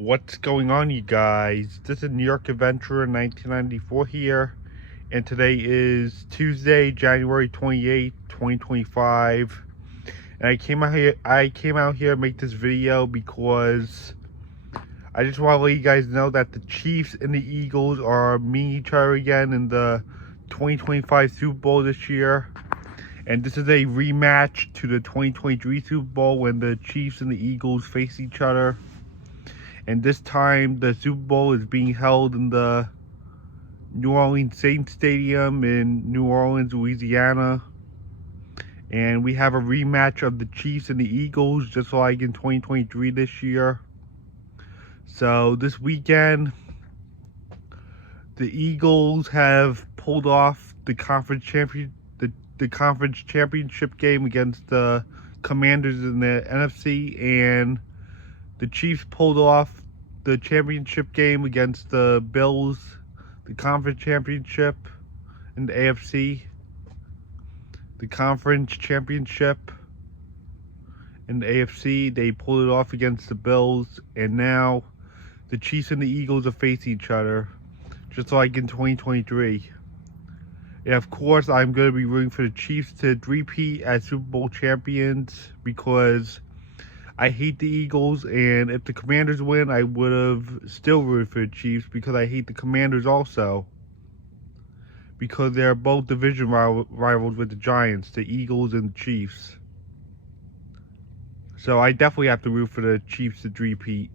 What's going on, you guys? This is New York Adventurer 1994 here, and today is Tuesday, January 28th, 2025. And I came out here to make this video because I just want to let you guys know that the Chiefs and the Eagles are meeting each other again in the 2025 Super Bowl this year. And this is a rematch to the 2023 Super Bowl when the Chiefs and the Eagles face each other. And this time, the Super Bowl is being held in the New Orleans Saints Stadium in New Orleans, Louisiana. And we have a rematch of the Chiefs and the Eagles, just like in 2023 this year. So this weekend, the Eagles have pulled off the conference championship game against the Commanders in the NFC, and the Chiefs pulled off the championship game against the Bills, the conference championship in the AFC, the conference championship in the AFC. They pulled it off against the Bills, and now the Chiefs and the Eagles are facing each other, just like in 2023. And of course, I'm going to be rooting for the Chiefs to repeat as Super Bowl champions because I hate the Eagles, and if the Commanders win, I would have still rooted for the Chiefs because I hate the Commanders also. Because they're both division rivals with the Giants, the Eagles and the Chiefs. So I definitely have to root for the Chiefs to repeat.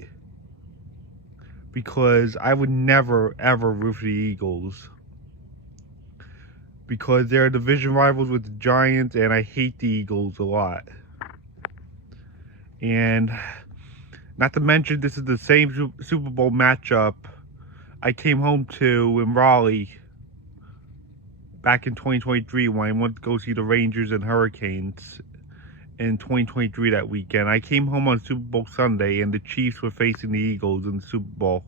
Because I would never, ever root for the Eagles. Because they're division rivals with the Giants, and I hate the Eagles a lot. And not to mention, this is the same Super Bowl matchup I came home to in Raleigh back in 2023 when I went to go see the Rangers and Hurricanes in 2023 that weekend. I came home on Super Bowl Sunday, and the Chiefs were facing the Eagles in the Super Bowl.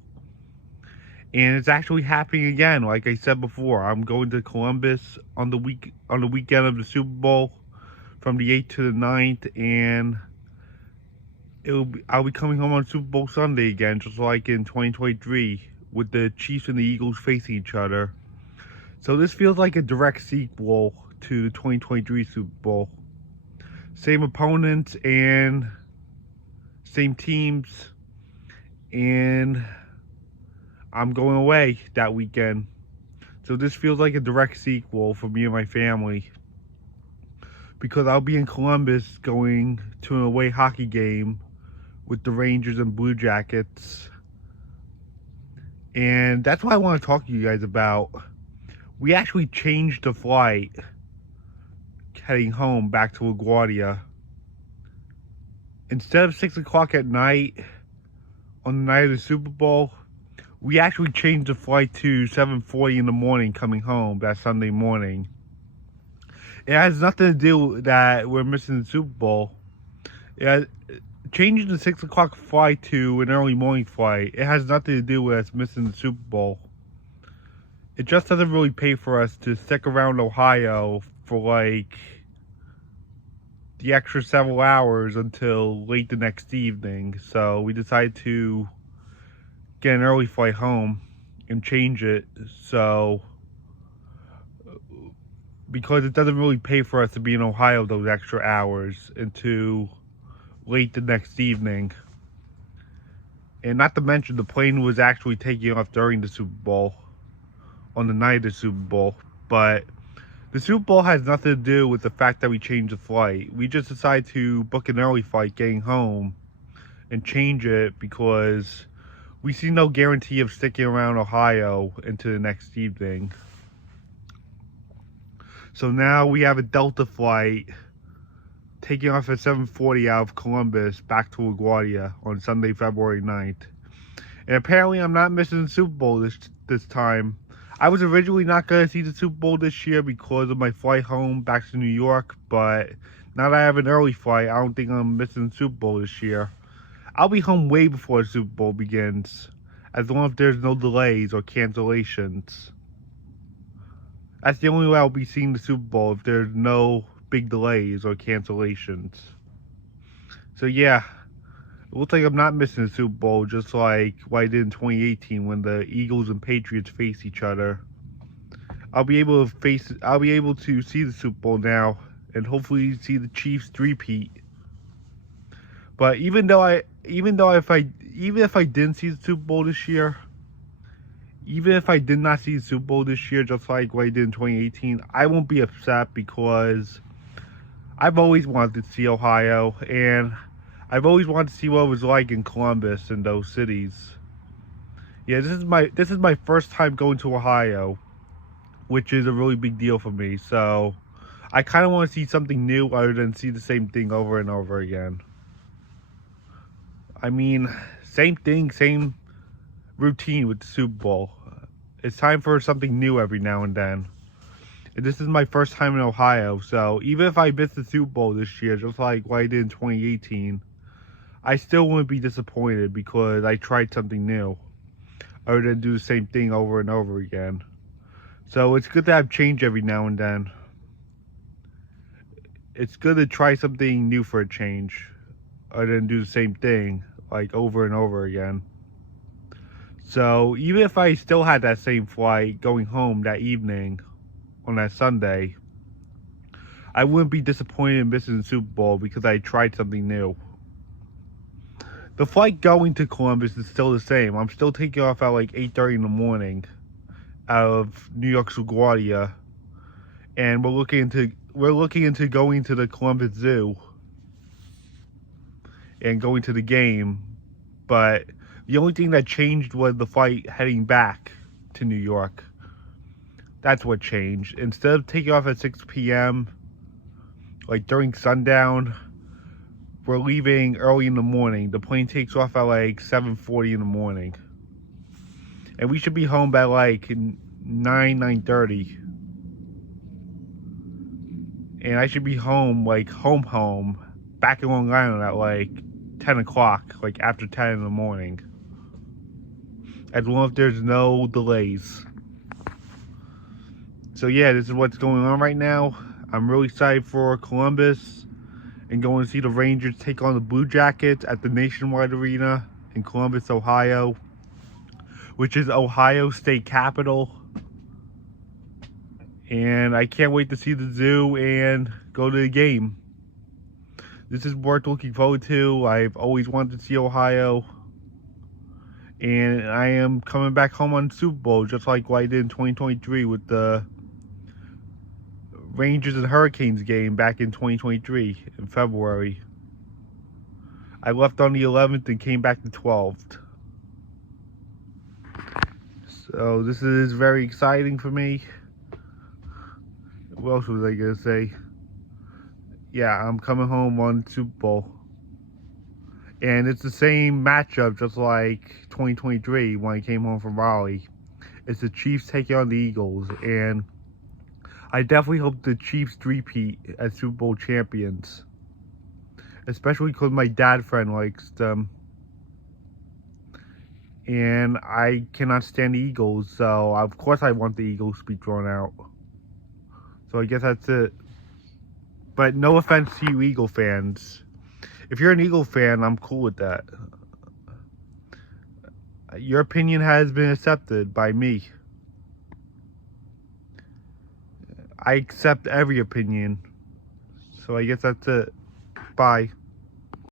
And it's actually happening again. Like I said before, I'm going to Columbus on the weekend of the Super Bowl from the 8th to the 9th, and I'll be coming home on Super Bowl Sunday again, just like in 2023, with the Chiefs and the Eagles facing each other. So this feels like a direct sequel to the 2023 Super Bowl. Same opponents and same teams, and I'm going away that weekend. So this feels like a direct sequel for me and my family, because I'll be in Columbus going to an away hockey game with the Rangers and Blue Jackets. And that's what I want to talk to you guys about. We actually changed the flight heading home back to LaGuardia. Instead of 6 o'clock at night on the night of the Super Bowl, we actually changed the flight to 7:40 in the morning coming home that Sunday morning. It has nothing to do with that we're missing the Super Bowl. Changing the 6 o'clock flight to an early morning flight, it has nothing to do with us missing the Super Bowl. It just doesn't really pay for us to stick around Ohio for like the extra several hours until late the next evening. So we decided to get an early flight home and change it, so because it doesn't really pay for us to be in Ohio those extra hours into late the next evening. And not to mention, the plane was actually taking off during the Super Bowl, on the night of the Super Bowl. But the Super Bowl has nothing to do with the fact that we changed the flight. We just decided to book an early flight getting home and change it because we see no guarantee of sticking around Ohio into the next evening. So now we have a Delta flight taking off at 7:40 out of Columbus back to LaGuardia on Sunday, February 9th. And apparently I'm not missing the Super Bowl this time. I was originally not going to see the Super Bowl this year because of my flight home back to New York, but now that I have an early flight, I don't think I'm missing the Super Bowl this year. I'll be home way before the Super Bowl begins, as long as there's no delays or cancellations. That's the only way I'll be seeing the Super Bowl, if there's no big delays or cancellations. So yeah, It looks like I'm not missing the Super Bowl, just like what I did in 2018 when the Eagles and Patriots face each other. I'll be able to see the Super Bowl now, and hopefully see the Chiefs three-peat. But even if I didn't see the Super Bowl this year, even if I did not see the Super Bowl this year, just like what I did in 2018, I won't be upset because I've always wanted to see Ohio, and I've always wanted to see what it was like in Columbus and those cities. Yeah, this is my first time going to Ohio, which is a really big deal for me. So I kind of want to see something new other than see the same thing over and over again. I mean, same thing, same routine with the Super Bowl. It's time for something new every now and then. And this is my first time in Ohio, so even if I miss the Super Bowl this year, just like what I did in 2018, I still wouldn't be disappointed because I tried something new, other than do the same thing over and over again. So it's good to have change every now and then. It's good to try something new for a change, other than do the same thing, like over and over again. So even if I still had that same flight going home that evening on that Sunday, I wouldn't be disappointed in missing the Super Bowl because I tried something new. The flight going to Columbus is still the same. I'm still taking off at like 8:30 in the morning out of New York LaGuardia, and we're looking into going to the Columbus Zoo and going to the game. But the only thing that changed was the flight heading back to New York. That's what changed. Instead of taking off at 6 p.m., like during sundown, we're leaving early in the morning. The plane takes off at like 7:40 in the morning. And we should be home by like 9:30. And I should be home, like home, back in Long Island at like 10 o'clock, like after 10 in the morning. As long as there's no delays. So yeah, this is what's going on right now. I'm really excited for Columbus and going to see the Rangers take on the Blue Jackets at the Nationwide Arena in Columbus, Ohio, which is Ohio State capital. And I can't wait to see the zoo and go to the game. This is worth looking forward to. I've always wanted to see Ohio. And I am coming back home on Super Bowl, just like what I did in 2023 with the Rangers and Hurricanes game back in 2023 in February. I left on the 11th and came back the 12th. So this is very exciting for me. What else was I gonna say? Yeah, I'm coming home on Super Bowl. And it's the same matchup just like 2023 when I came home from Raleigh. It's the Chiefs taking on the Eagles, and I definitely hope the Chiefs three-peat as Super Bowl champions. Especially because my dad friend likes them. And I cannot stand the Eagles, so of course I want the Eagles to be thrown out. So I guess that's it. But no offense to you Eagle fans. If you're an Eagle fan, I'm cool with that. Your opinion has been accepted by me. I accept every opinion. So I guess that's it. Bye.